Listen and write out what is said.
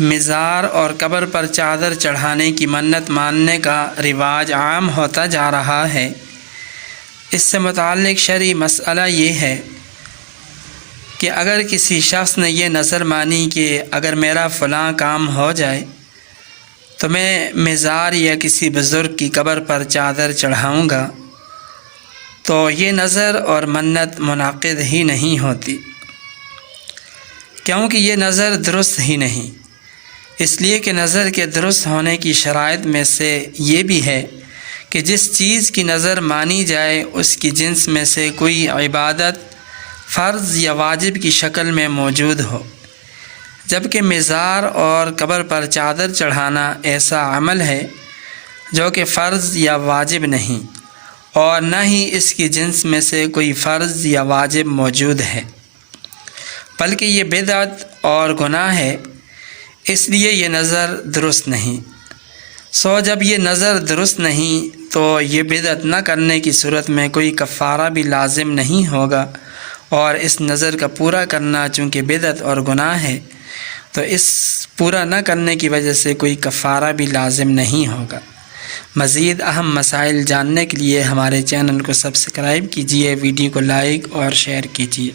مزار اور قبر پر چادر چڑھانے کی منت ماننے کا رواج عام ہوتا جا رہا ہے۔ اس سے متعلق شرعی مسئلہ یہ ہے کہ اگر کسی شخص نے یہ نظر مانی کہ اگر میرا فلاں کام ہو جائے تو میں مزار یا کسی بزرگ کی قبر پر چادر چڑھاؤں گا، تو یہ نظر اور منت منعقد ہی نہیں ہوتی، کیونکہ یہ نظر درست ہی نہیں۔ اس لیے کہ نظر کے درست ہونے کی شرائط میں سے یہ بھی ہے کہ جس چیز کی نظر مانی جائے اس کی جنس میں سے کوئی عبادت فرض یا واجب کی شکل میں موجود ہو، جبکہ مزار اور قبر پر چادر چڑھانا ایسا عمل ہے جو کہ فرض یا واجب نہیں، اور نہ ہی اس کی جنس میں سے کوئی فرض یا واجب موجود ہے، بلکہ یہ بدعت اور گناہ ہے، اس لیے یہ نظر درست نہیں۔ جب یہ نظر درست نہیں تو یہ بدعت نہ کرنے کی صورت میں کوئی کفارہ بھی لازم نہیں ہوگا، اور اس نظر کا پورا کرنا چونکہ بدعت اور گناہ ہے تو اس پورا نہ کرنے کی وجہ سے کوئی کفارہ بھی لازم نہیں ہوگا۔ مزید اہم مسائل جاننے کے لیے ہمارے چینل کو سبسکرائب کیجیے، ویڈیو کو لائک اور شیئر کیجیے۔